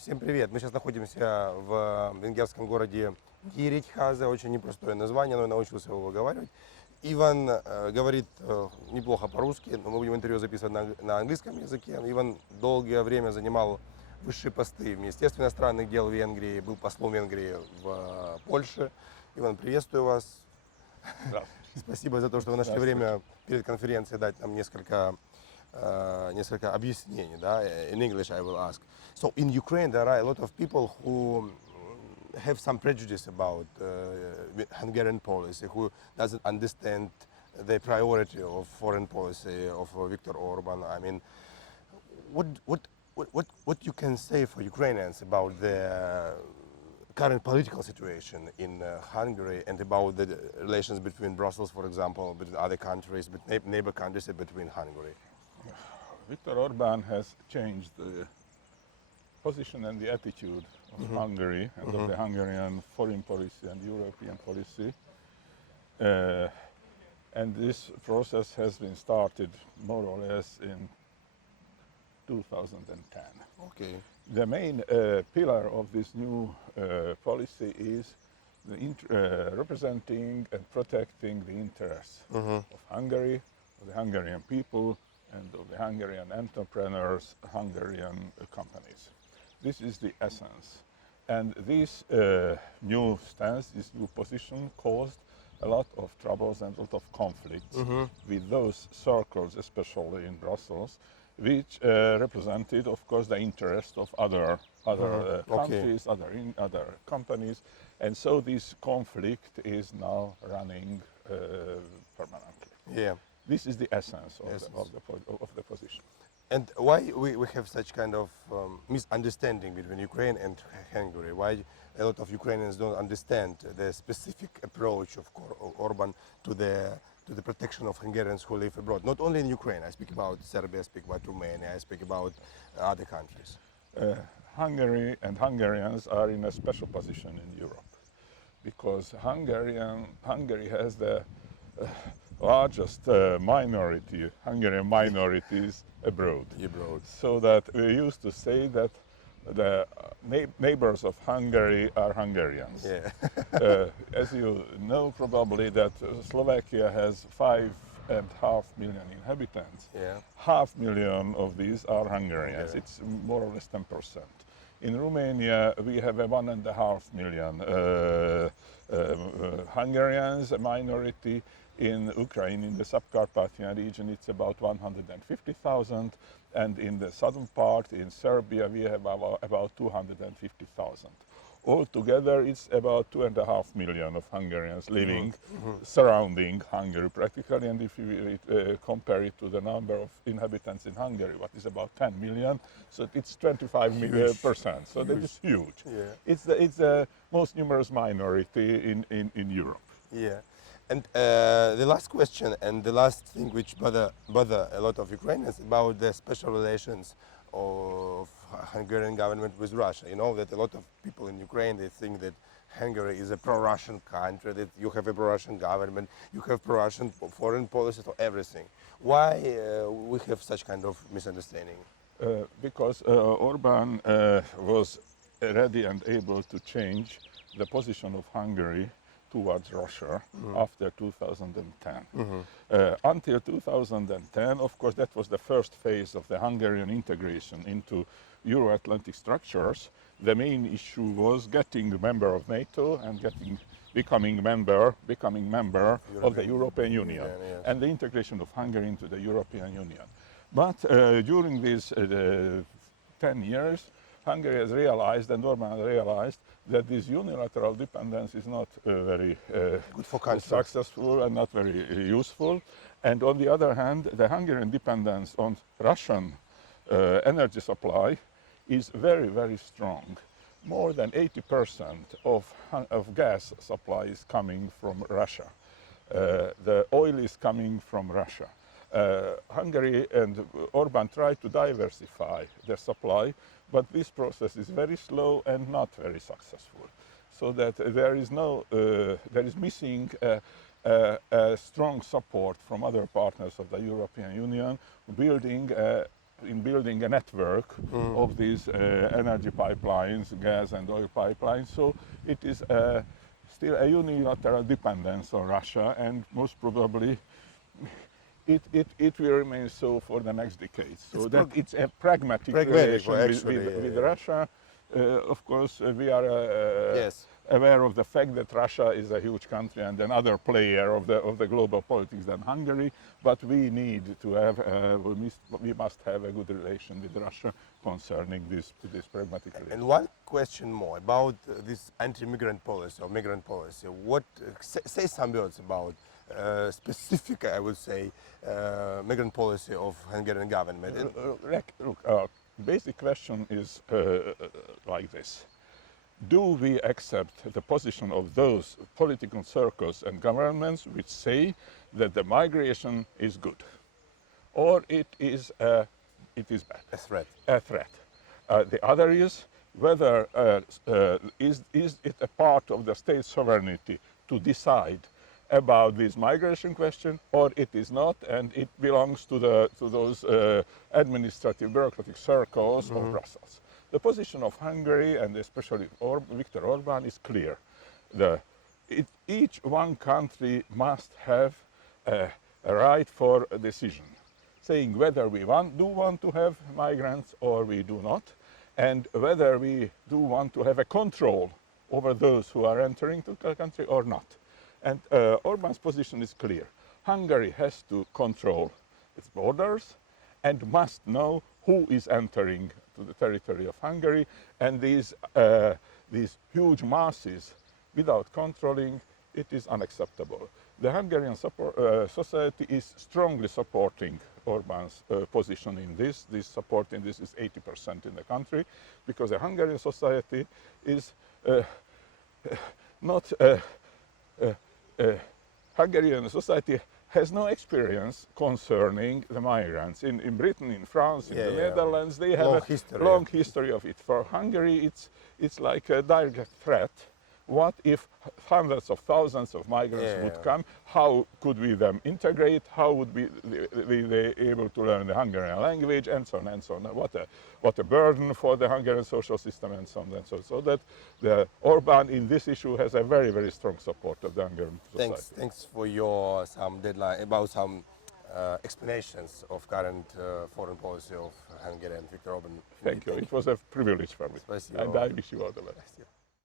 Всем привет! Мы сейчас находимся в венгерском городе Гиритьхазе, очень непростое название, но я научился его выговаривать. Иван говорит неплохо по-русски, но мы будем интервью записывать на английском языке. Иван долгое время занимал высшие посты в Министерстве иностранных дел Венгрии, был послом Венгрии в Польше. Иван, приветствую вас. Спасибо за то, что вы нашли время перед конференцией дать нам несколько объяснений. Да? In English I will ask. So in Ukraine there are a lot of people who have some prejudice about Hungarian policy, who doesn't understand the priority of foreign policy of Viktor Orban. I mean, what you can say for Ukrainians about the current political situation in Hungary and about the relations between Brussels, for example, between other countries, neighbor countries, and between Hungary? Viktor Orban has changed the position and the attitude of Hungary and of the Hungarian foreign policy and European policy. And this process has been started more or less in 2010. Okay. The main pillar of this new policy is representing and protecting the interests of Hungary, of the Hungarian people, and of the Hungarian entrepreneurs, Hungarian companies. This is the essence. And this new stance, this new position caused a lot of troubles and a lot of conflicts with those circles, especially in Brussels, which represented, of course, the interest of other countries, other companies. And so this conflict is now running permanently. Yeah. This is the essence of the position. And why we have such kind of misunderstanding between Ukraine and Hungary? Why a lot of Ukrainians don't understand the specific approach of Orban to the protection of Hungarians who live abroad? Not only in Ukraine. I speak about Serbia, I speak about Romania, I speak about other countries. Hungary and Hungarians are in a special position in Europe because Hungary has the largest Hungarian minorities abroad. So that we used to say that the neighbors of Hungary are Hungarians. Yeah. As you know probably that Slovakia has 5.5 million inhabitants. Yeah. 500,000 of these are Hungarians. Yeah. It's more or less 10%. In Romania, we have a 1.5 million Hungarians, a minority. In Ukraine, in the Subcarpathian region, it's about 150,000, and in the southern part, in Serbia, we have about 250,000. Altogether, it's about 2.5 million of Hungarians living, surrounding Hungary practically, and if you compare it to the number of inhabitants in Hungary, what is about 10 million, so it's 25%, so that is huge. Yeah. It's the most numerous minority in Europe. Yeah. And the last question and the last thing which bother a lot of Ukrainians about the special relations of Hungarian government with Russia. You know that a lot of people in Ukraine, they think that Hungary is a pro-Russian country, that you have a pro-Russian government, you have pro-Russian foreign policy for everything. Why we have such kind of misunderstanding? Because Orban was ready and able to change the position of Hungary towards Russia after 2010. Until 2010, of course, that was the first phase of the Hungarian integration into Euro-Atlantic structures. The main issue was getting a member of NATO and becoming member of the European Union, yes. and the integration of Hungary into the European Union. But during these 10 years, Hungary has realized, and Orban has realized, that this unilateral dependence is not very good for successful and not very useful. And on the other hand, the Hungarian dependence on Russian energy supply is very, very strong. More than 80% of gas supply is coming from Russia. The oil is coming from Russia. Hungary and Orban tried to diversify their supply, but this process is very slow and not very successful. So that there is missing a strong support from other partners of the European Union, building in building a network of these energy pipelines, gas and oil pipelines. So it is still a unilateral dependence on Russia, and most probably it will remain so for the next decades. So it's a pragmatic relation with Russia. Of course, we are aware of the fact that Russia is a huge country and another player of the global politics than Hungary, but we need to have, we must have a good relation with Russia concerning this pragmatic relation. And one question more about this anti-migrant policy or migrant policy. What say some words about specific, I would say, migrant policy of Hungarian government? Look, basic question is like this. Do we accept the position of those political circles and governments which say that the migration is good, or it is bad? A threat. A threat. The other is whether is it a part of the state sovereignty to decide about this migration question, or it is not, and it belongs to those administrative bureaucratic circles of Brussels. The position of Hungary, and especially Viktor Orban, is clear. Each one country must have a right for a decision, saying whether we do want to have migrants or we do not, and whether we do want to have a control over those who are entering the country or not. And Orban's position is clear. Hungary has to control its borders and must know who is entering to the territory of Hungary, and these huge masses without controlling it is unacceptable. The Hungarian society is strongly supporting Orban's position in this. This support in this is 80% in the country, because the Hungarian society is not Hungarian society has no experience concerning the migrants. In Britain, in France, in the Netherlands, they have a long history of it. For Hungary, it's like a direct threat. What if hundreds of thousands of migrants would come? How could we them integrate? How would they able to learn the Hungarian language, and so on and so on? What a burden for the Hungarian social system, and so on and so on. So that the Orban in this issue has a very, very strong support of the Hungarian society. Thanks for your some explanations of current foreign policy of Hungary and Viktor Orban. Thank you. It was a privilege for me. Спасибо. And I wish you all the best.